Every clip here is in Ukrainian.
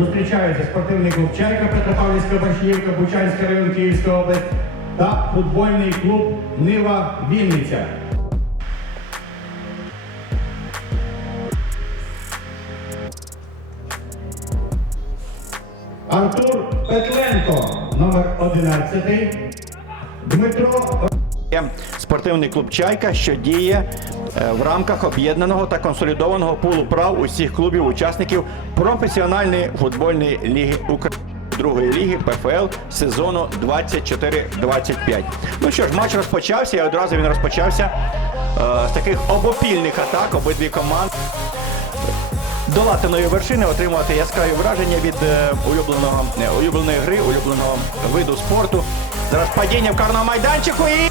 Зустрічаються спортивний клуб Чайка Петропавлівська Борщівка, Бучанський район Київська область та футбольний клуб Нива Вінниця. Артур Петленко, номер 11. Дмитро спортивний клуб Чайка, що діє в рамках об'єднаного та консолідованого пулу прав усіх клубів учасників професіональної футбольної ліги України. Другої ліги ПФЛ сезону 24-25. Ну що ж, матч розпочався, і одразу він розпочався е, з таких обопільних атак обидві команди. До латиної вершини отримувати яскраві враження від е, улюбленого е, улюбленої гри, улюбленого виду спорту. Зараз падіння в карному майданчику і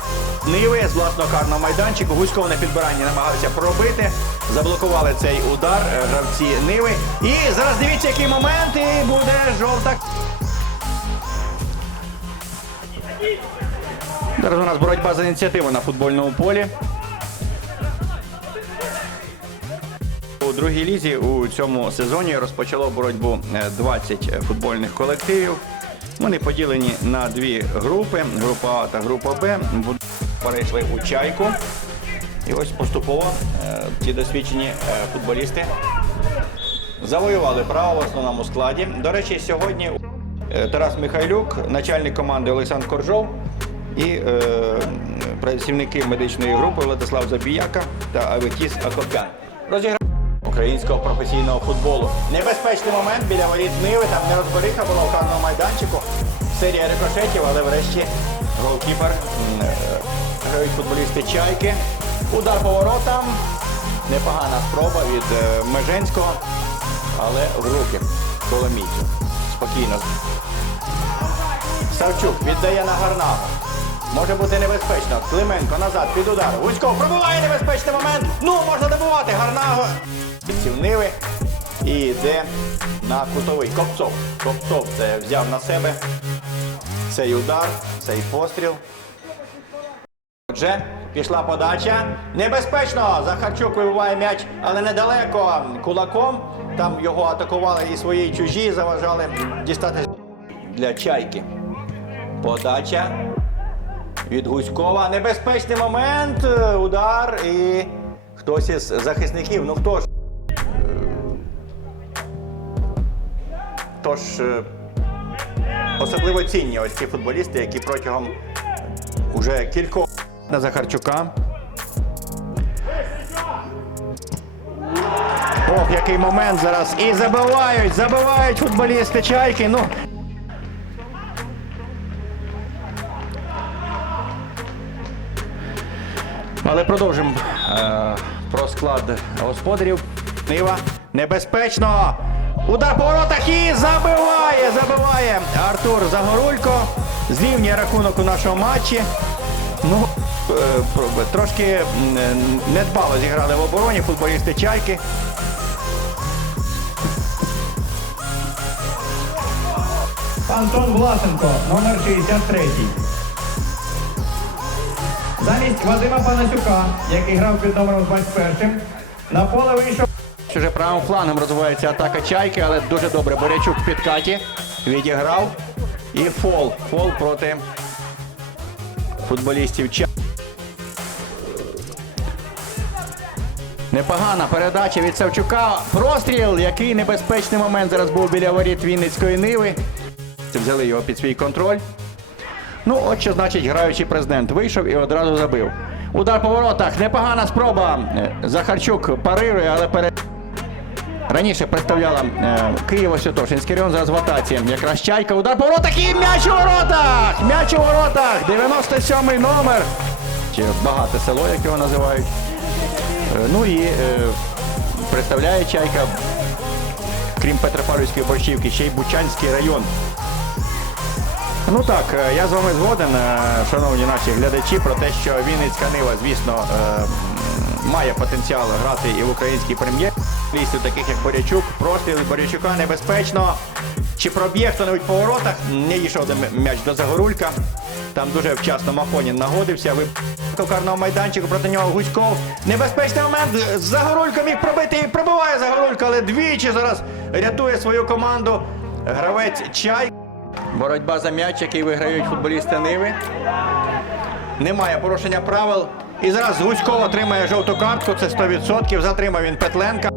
Ниви з власного карного майданчику. Гуськов на підбиранні намагалися пробити. Заблокували цей удар е, гравці Ниви. І зараз дивіться, який момент, і буде жовта. Зараз у нас боротьба за ініціативу на футбольному полі. У другій лізі у цьому сезоні розпочало боротьбу е, 20 футбольних колективів. Вони поділені на дві групи: група А та група Б. Перейшли у чайку. І ось поступово е, ці досвідчені е, футболісти завоювали право в основному складі. До речі, сьогодні е, Тарас Михайлюк, начальник команди Олександр Коржов і е, працівники медичної групи Владислав Забіяка та Аветіс Акопян. Розіграли українського професійного футболу. Небезпечний момент біля воріт Ниви, там нерозбериха була у карному майданчику. Серія рикошетів, але врешті голкіпер грають футболісти Чайки. Удар по воротам. Непогана спроба від е, Меженського, але в руки Коломійцю. Спокійно. Савчук віддає на Гарнаву. Може бути небезпечно. Клименко назад під удар. Гуськов пробуває небезпечний момент. Ну, можна добувати. Гарнаго. Кінців І йде на кутовий. Копцов. Копцов це взяв на себе цей удар, цей постріл. Отже, пішла подача. Небезпечно. Захарчук вибиває м'яч, але недалеко. Кулаком. Там його атакували і свої і чужі, заважали дістати для чайки. Подача від Гуськова. Небезпечний момент. е, Удар і хтось із захисників. Ну хто ж? Тож е, особливо цінні ось ці футболісти, які протягом уже кількох на Захарчука. Ох, який момент зараз. І забивають, забивають футболісти чайки. Ну, Але продовжимо е, про склад господарів. Нива небезпечно. Удар по воротах і забиває, забиває Артур Загорулько. Зрівнює рахунок у нашому матчі. Ну, трошки е, недбало зіграли в обороні футболісти Чайки. Антон Власенко, номер 63. Замість Вадима Панасюка, який грав під номером 21, на поле вийшов Уже правим флангом розвивається атака чайки, але дуже добре. Борячук в підкаті відіграв. І фол. Фол проти футболістів чайки. Непогана передача від Савчука. Простріл, який небезпечний момент зараз був біля воріт Вінницької Ниви. Взяли його під свій контроль. Ну, от що значить граючий президент. Вийшов і одразу забив. Удар по воротах. Непогана спроба. Е, Захарчук парирує, але перед. Раніше представляла е, Києво-Святошинський район зараз в атаці. Якраз чайка. Удар по воротах і м'яч у воротах! М'яч у воротах! 97-й номер. Чи багате село, як його називають. Е, ну і е, представляє чайка, крім Петропавлівської борщівки, ще й Бучанський район. Ну так, е, я з вами згоден, шановні наші глядачі, про те, що Вінницька Нива, звісно, має потенціал грати і в українській прем'єр. Лістів таких як Борячук, простріл Борячука небезпечно. Чи проб'є хто-небудь по воротах. Не дійшов до м'яч до Загорулька. Там дуже вчасно Махонін нагодився. Ви карного майданчику проти нього Гуськов. Небезпечний момент. Загорулько міг пробити і пробиває Загорулько, але двічі зараз рятує свою команду. Гравець Чай. Боротьба за м'яч, який виграють футболісти Ниви. Немає порушення правил. І зараз Гуськов отримає жовту картку. Це 100%. Затримав він Петленка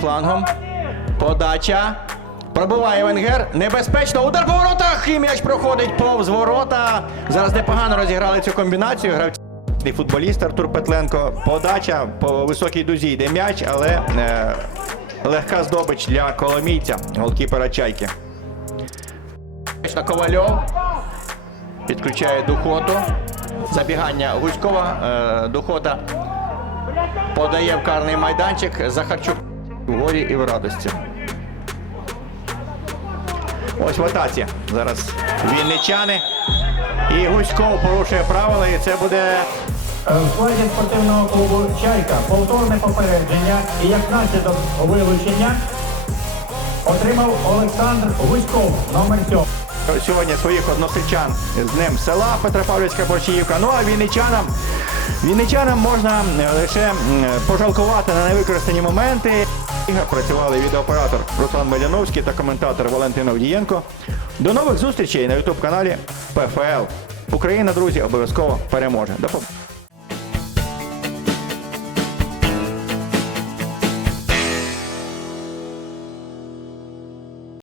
флангом. Подача. Пробиває Венгер. Небезпечно. Удар по воротах. І м'яч проходить повз ворота. Зараз непогано розіграли цю комбінацію. Гравці футболіст Артур Петленко. Подача по високій дузі йде м'яч, але е, легка здобич для коломійця, голкіпера Чайки. Ковальов. Підключає Духоту. Забігання Гуськова. Е, Духота подає в карний майданчик. Захарчук в горі і в радості. Ось в атаці. Зараз вінничани. І Гуськов порушує правила, і це буде Е, В складі спортивного клубу Чайка повторне попередження і як наслідок вилучення отримав Олександр Гуськов, номер 7. сьогодні своїх односельчан з Днем села Петропавлівська Борщаївка. Ну а вінничанам, вінничанам можна е, лише пожалкувати на невикористані моменти. Працювали відеооператор Руслан Меляновський та коментатор Валентин Овдієнко. До нових зустрічей на ютуб каналі ПФЛ. Україна, друзі, обов'язково переможе. До побачення.